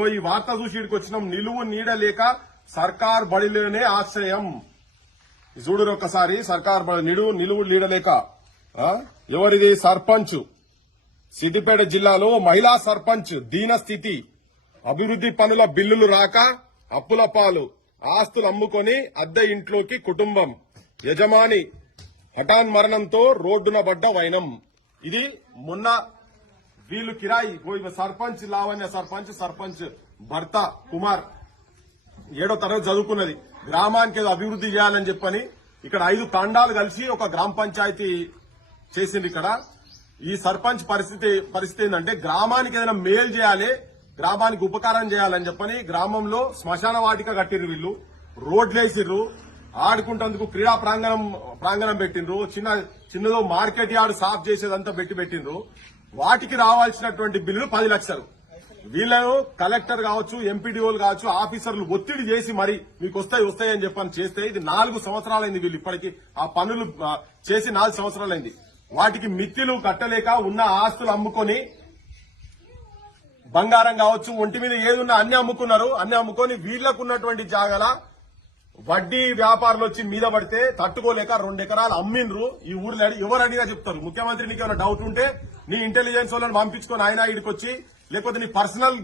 ఇగో ఈ వార్త చూసి ఇక్కడికి వచ్చినాం. నిలువు నీడ లేక సర్కార్ బడిలోనే ఆశ్రయం. చూడరు ఒకసారి సర్కార్ నిలువు నీడ లేక ఎవరిది? సర్పంచ్, సిద్దిపేట జిల్లాలో మహిళా సర్పంచ్ దీన స్థితి. అభివృద్ది పనుల బిల్లులు రాక అప్పుల పాలు, ఆస్తులు అమ్ముకొని అద్దె ఇంట్లోకి కుటుంబం, యజమాని హఠాన్ మరణంతో రోడ్డున పడ్డ వైనం. ఇది మొన్న వీళ్ళు కిరాయి సర్పంచ్ లావణ్య సర్పంచ్ భర్త కుమార్ 7వ తరగతి చదువుకున్నది. గ్రామానికి ఏదో అభివృద్ది చేయాలని చెప్పని ఇక్కడ 5 తండాలు కలిసి ఒక గ్రామ పంచాయతీ చేసింది. ఇక్కడ ఈ సర్పంచ్ పరిస్థితి ఏంటంటే గ్రామానికి ఏదైనా మేలు చేయాలి, గ్రామానికి ఉపకారం చేయాలని చెప్పని గ్రామంలో శ్మశాన వాటిక కట్టిర్రు. వీళ్ళు రోడ్లేసిర్రు, ఆడుకుంటేందుకు క్రీడా ప్రాంగణం పెట్టిండ్రు, చిన్నదో మార్కెట్ యార్డ్ సాఫ్ చేసేదంతా పెట్టిండ్రు. వాటికి రావాల్సినటువంటి బిల్లులు 10 లక్షలు. వీళ్ళను కలెక్టర్ కావచ్చు, ఎంపీడీఓలు కావచ్చు, ఆఫీసర్లు ఒత్తిడి చేసి మరి మీకు వస్తాయి అని చెప్పని చేస్తే ఇది 4 సంవత్సరాలైంది. వీళ్ళు ఇప్పటికీ ఆ పనులు చేసి 4 సంవత్సరాలైంది. వాటికి మిత్తిలు కట్టలేక ఉన్న ఆస్తులు అమ్ముకొని బంగారం కావచ్చు, ఒంటి మీద ఏదున్నా అన్ని అమ్ముకున్నారు. అన్ని అమ్ముకొని వీళ్లకు ఉన్నటువంటి జాగాల వడ్డీ వ్యాపారులు వచ్చి మీద పడితే తట్టుకోలేక 2 ఎకరాలు అమ్మిండ్రు. ఈ ఊర్లో ఎవరు అడిగినా చెప్తారు. ముఖ్యమంత్రి నీకు ఏమైనా డౌట్ ఉంటే నీ ఇంటెలిజెన్స్ వాళ్ళని పంపించుకొని ఆయన ఇక్కడికి వచ్చి, లేకపోతే నీ పర్సనల్